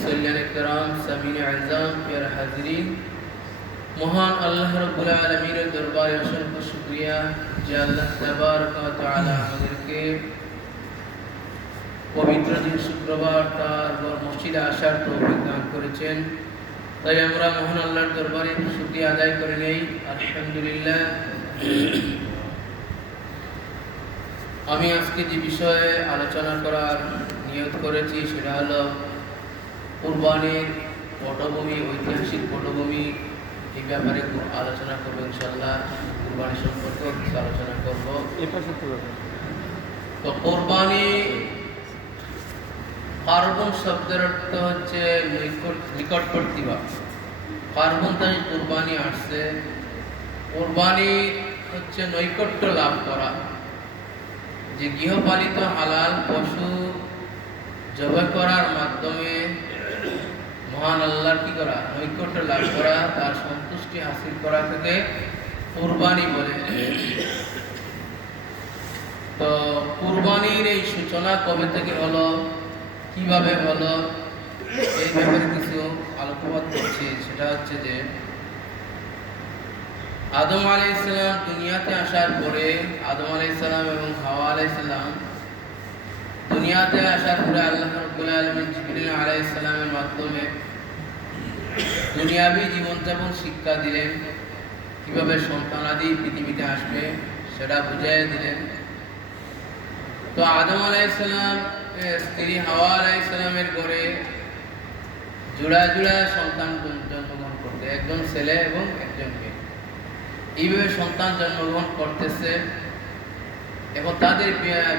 মুসল্লিয়ান کرام সামিন আযম প্রিয় হাজিরিন, মহান আল্লাহ রাব্বুল আলামিনের দরবারে অসংখ্য শুকরিয়া যে আল্লাহ তাবারক ওয়া তাআলা আমাদেরকে পবিত্র দিন শুক্রবার তার মসজিদে আসার তৌফিক দান করেছেন। তাই আমরা মহান আল্লাহর দরবারে শুকরিয়া আদায় করে নেই, আলহামদুলিল্লাহ। আমি আজকে যে বিষয়ে আলোচনা করার নিয়ত করেছি সেটা হলো কুরবানির পটভূমি, ঐতিহাসিক পটভূমি। এই ব্যাপারে আলোচনা করবো ইনশাআল্লাহ। কুরবানি সম্পর্কে কিছু আলোচনা করব। তো কুরবানি কার্বন শব্দের অর্থ হচ্ছে নিকটবর্তী বা কার্বন থেকে কুরবানি আসছে। কুরবানি হচ্ছে নৈকট্য লাভ করা, যে গৃহপালিত হালাল পশু জবাই করার মাধ্যমে মহান আল্লাহর কি করা, নৈকট্য লাভ করা, তার সন্তুষ্টি হাসিল করা থেকে কুরবানি বলে। তো কুরবানির এই সূচনা কবে থেকে হলো, কিভাবে হলো, এই ব্যাপারে কিছু আলোকপাত করছি। সেটা হচ্ছে যে আদম আলাইহিস সালাম দুনিয়াতে আসার পরে, আদম আলাইহিস সালাম এবং হাওয়া আলাইহিস সালাম দুনিয়াতে আসার পরে আল্লাহ রাব্বুল আলামিন জিবরিল আলাইহিস সালামের মাধ্যমে দুনিয়াবী জীবনযাপন শিক্ষা দিলেন, কিভাবে সন্তানাদি পৃথিবীতে আসবে সেটা বুঝিয়ে দিলেন। তো আদম আলাইহিস সালাম স্ত্রী হাওয়া আলাইহিস সালামের ঘরে জোড়া জোড়া সন্তান জন্মগ্রহণ করতে, একজন ছেলে এবং একজন মেয়ে। এইভাবে সন্তান জন্মগ্রহণ করতেছে। এখন তাদের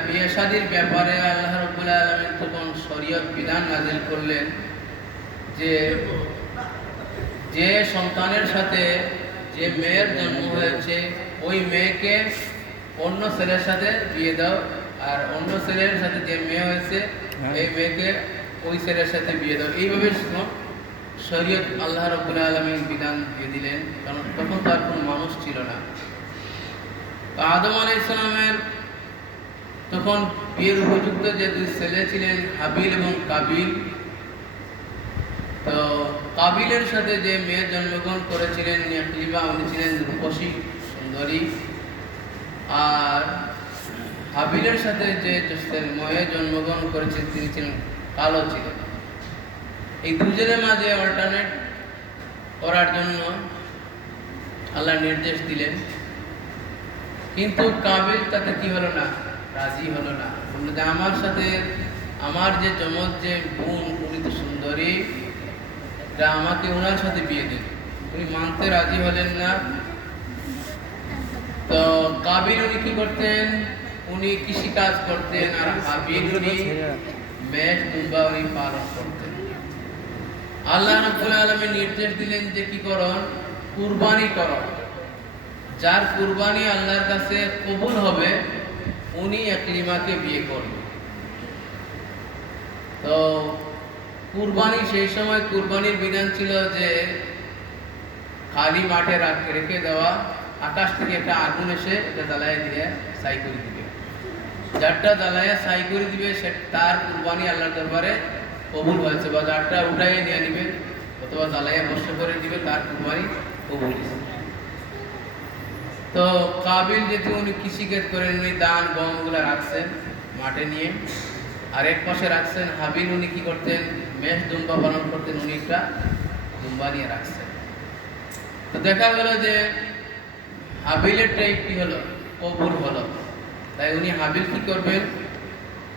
বিয়ে শাদীর ব্যাপারে আল্লাহ রাব্বুল আলামিন তখন শরীয়ত বিধান নাযিল করলেন যে সন্তানের সাথে যে মেয়ের জন্ম হয়েছে ওই মেয়েকে অন্য ছেলের সাথে বিয়ে দাও, আর অন্য ছেলের সাথে যে মেয়ে হয়েছে এই মেয়েকে ওই ছেলের সাথে বিয়ে দাও। এইভাবে শরীয়ত আল্লাহ রাব্বুল আলামিন বিধান দিয়ে দিলেন, কারণ তখন তার কোনো মানুষ ছিল না। আদম আলাইহিস সালামের তখন বিয়ের উপযুক্ত যে দুই ছেলে ছিলেন হাবিল এবং কাবিল। তো কাবিলের সাথে যে মেয়ে জন্মগ্রহণ করেছিলেন ইয়াকলিবা, উনি ছিলেন রূপসী সুন্দরী। আর হাবিলের সাথে যে মেয়ে জন্মগ্রহণ করেছেন তিনি ছিলেন কালো ছিলেন। এই দুজনের মাঝে অল্টারনেট করার জন্য আল্লাহ নির্দেশ দিলেন, কিন্তু কাবিল তাতে কি হলো না, রাজি হলো না। বলল যে আমার সাথে আমার যে জমজ যে বোন উনি তো সুন্দরী, আমাকে ওনার সাথে বিয়ে দিন। উনি মানতে রাজি হলেন না। তো কাবিল উনি কি করতেন, উনি কৃষি কাজ করতেন, আর হাবিল উনি মেষ দুম্বা উনি পালন করতেন। আল্লাহ রাব্বুল আলামিন নির্দেশ দিলেন যে কি করো, কুরবানি করো। যার কুরবানি আল্লাহর কাছে কবুল হবে উনি ইকরিমাকে বিয়ে করবে। তো কুরবানি সেই সময় কুরবানির বিধান ছিল যে খালি মাঠে রেখে দেওয়া, আকাশ থেকে একটা আগুন এসে এটা জ্বালায় দিয়ে ছাই করে দিবে। যারটা জ্বালায় ছাই করে দিবে সে তার কুরবানি আল্লাহর দরবারে কবুল হয়েছে, বা যারটা উঠাইয়ে নিয়ে নিবে অথবা জ্বালাইয়া নষ্ট করে দিবে তার কুরবানি কবুল হয়েছে। তো কাবিল যেহেতু উনি কৃষিকাজ করেন, উনি ধান গমগুলো রাখছেন মাঠে নিয়ে, আর এক পাশে রাখছেন হাবিল, উনি কি করতেন, মেষ দুম্বা পালন করতেন, উনি একটা দুম্বা নিয়ে রাখছেন। তো দেখা গেল যে হাবিলের টাইপ কি হলো, কবুল হলো। তাই উনি হাবিল কি করবেন,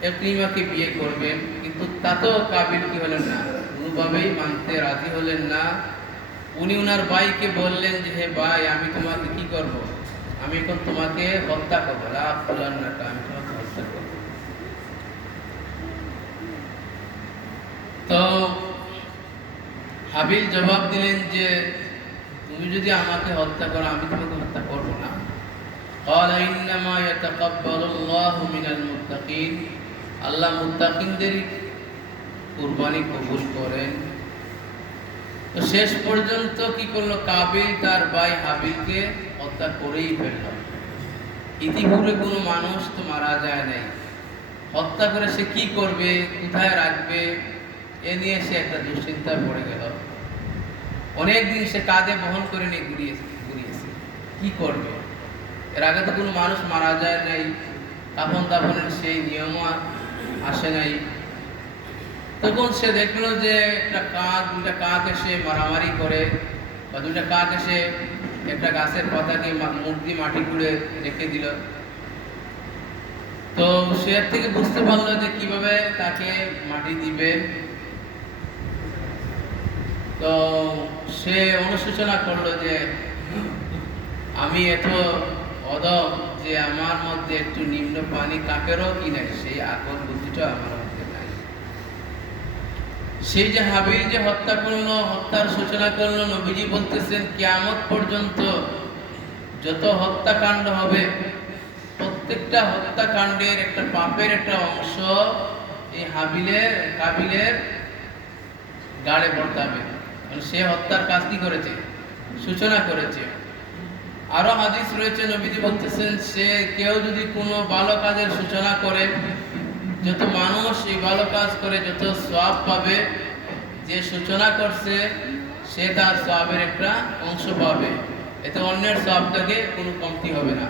ইকরিমাকে বিয়ে করবেন। কিন্তু তাতেও কাবিল কি হলেন না, কোনোভাবেই মানতে রাজি হলেন না। উনি ওনার ভাইকে বললেন যে হে ভাই, আমি তোমাকে কি করব, আমি এখন তোমাকে হত্যা করবো, আমি তোমাকে হত্যা করব। তো হাবিল জবাব দিলেন যে তুমি যদি আমাকে হত্যা করো আমি তোমাকে হত্যা করব না। ক্বালা ইন্নামা ইয়াতাকাব্বালুল্লাহু মিনাল মুত্তাকিন, আল্লাহ মুত্তাকিনদের কুরবানি কবুল করেন। তো শেষ পর্যন্ত কি করলো, কাবিল তার ভাই হাবিলকে হত্যা করেই ফেলল। ইতিপূর্বে কোনো মানুষ তো মারা যায় নাই, হত্যা করে সে কি করবে, কোথায় রাখবে, এ নিয়ে সে একটা দুশ্চিন্তায় পড়ে গেল। অনেকদিন সে কাঁধে বহন করে নিয়ে ঘুরিয়েছে, কি করবে? এর আগে তো কোনো মানুষ মারা যায় নাই, কাফন দাফনের সেই নিয়মও আসে নাই। তখন সে দেখলো যে একটা কাক, দুইটা কাক এসে মারামারি করে, বা দুইটা কাক এসে একটা গাছের পাতাকে মুখ দিয়ে মাটি খুঁড়ে রেখে দিল। তো সে এর থেকে বুঝতে পারলো যে কিভাবে তাকে মাটি দিবে। তো সে অনুশোচনা করলো যে আমি এত অদম যে আমার মধ্যে একটু নিম্ন পানি কাকেরও কি নাই, সেই আকল বুদ্ধিটা আমার মধ্যে নাই। সেই যে হাবিল যে হত্যা করলো, হত্যার সূচনা করলো, নবীজি বলতেছেন কিয়ামত পর্যন্ত যত হত্যাকাণ্ড হবে প্রত্যেকটা হত্যাকাণ্ডের একটা পাপের একটা অংশ এই কাবিলের গাড়ে বর্তাবে। সে হত্যার কাজ কি করেছে? সূচনা করেছে। আরো হাদিস রয়েছে, নবীজি বলতেছেন সে কেউ যদি কোনো ভালো কাজের সূচনা করে, যত মানুষ এই ভালো কাজ করে যত সওয়াব পাবে, যে সূচনা করছে সে তার সওয়াবের একটা অংশ পাবে, এতে অন্যের সওয়াব থেকে কোনো কমতি হবে না।